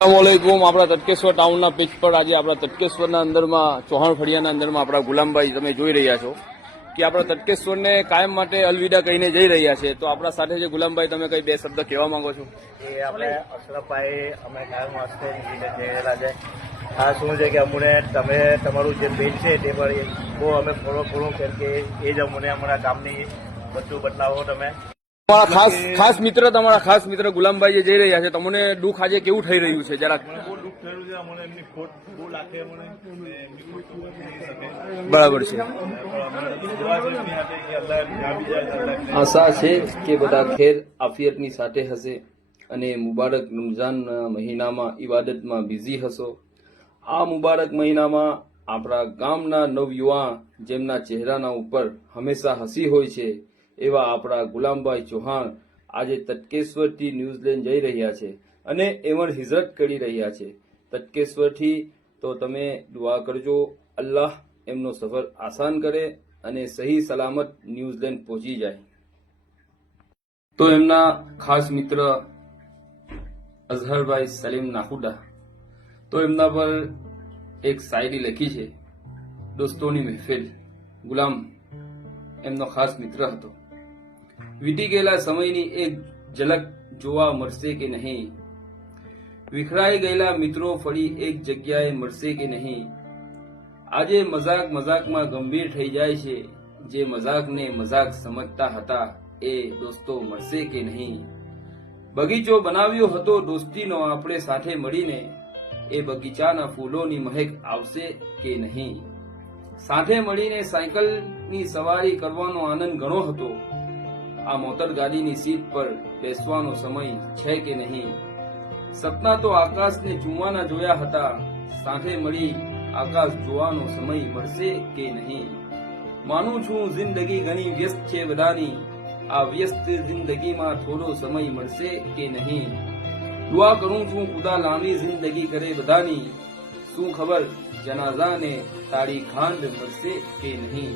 अस्सलामुअलैकुम। આપણા તટકેશ્વર ટાઉનના પીચ પર આજે આપણા તટકેશ્વરના અંદરમાં ચૌહાણ ફળિયાના અંદરમાં આપણા ગુલામભાઈ તમે જોઈ રહ્યા છો કે આપણા તટકેશ્વરને કાયમ માટે અલવિદા કહીને જઈ રહ્યા છે। તો આપણા સાથે જે ગુલામભાઈ તમે કઈ બે શબ્દ કહેવા માંગો છો? એ આપણે અશરફભાઈ અમે કાયમ વાસ્તે જયેલા છે। આ શું છે કે અમને તમે તમારું જે પેજ છે તે પર બહુ અમે ફોલો કેમ કે એ જ અમને અમારા કામની બધું બદલાવો તમે તમારા ખાસ મિત્ર ગુલામભાઈ જે જઈ રહ્યા છે, તમને દુઃખ આજે કેવું થઈ રહ્યું છે? જરાક બહુ દુઃખ થયેલું છે અમને, એમની ખોટ બહુ લાગે અમને બરાબર છે। આશા છે કે બધા ખેર આફિયતની સાથે હશે અને મુબારક રમઝાનના મહિનામાં ઇબાદતમાં બિઝી હશો। આ મુબારક મહિનામાં આપણા ગામના નવયુવાન જેમના ચહેરાના ઉપર હંમેશા હસી હોય છે એવા આપણા ગુલામભાઈ ચૌહાણ આજે તટકેશ્વરથી ન્યૂઝીલેન્ડ જઈ રહ્યા છે અને એમણ હિજરત કરી રહ્યા છે તટકેશ્વરથી। તો તમે દુઆ કરજો, અલ્લાહ એમનો સફર આસાન કરે અને સહી સલામત ન્યૂઝીલેન્ડ પહોંચી જાય। તો એમના ખાસ મિત્ર અઝહરભાઈ સલીમ નાખુડા તો એમના પર એક શાયરી લખી છે, દોસ્તોની મહેફિલ। ગુલામ એમનો ખાસ મિત્ર હતો। વીતી ગયેલા સમયની એક ઝલક જોવા મળશે કે નહીં? વિખરાઈ ગયેલા મિત્રો ફરી એક જગ્યાએ મળશે કે નહીં? આજે મજાકમાં ગંભીર થઈ જાય છે, જે મજાકને મજાક સમજતા હતા એ દોસ્તો મળશે કે નહીં? બગીચો બનાવ્યો હતો દોસ્તીનો આપણે સાથે મળીને, એ બગીચાના ફૂલોની મહેક આવશે કે નહીં? સાથે મળીને સાયકલની સવારી કરવાનો આનંદ ઘણો હતો, આ મોટર ગાડીની સીટ પર બેસવાનો સમય છે કે નહીં? સપના તો આકાશને ચૂમવાના જોયા હતા, સાથે મળી આકાશ જોવાનો સમય મળશે કે નહીં? માનું છું જિંદગી ઘણી વ્યસ્ત છે બધાની, આ વ્યસ્ત જિંદગીમાં થોડો સમય મળશે કે નહીં? દુઆ કરું છું ખુદા લાંબી જિંદગી કરે બધાની, શું ખબર જનાઝાને તારી ખાંડ મળશે કે નહીં?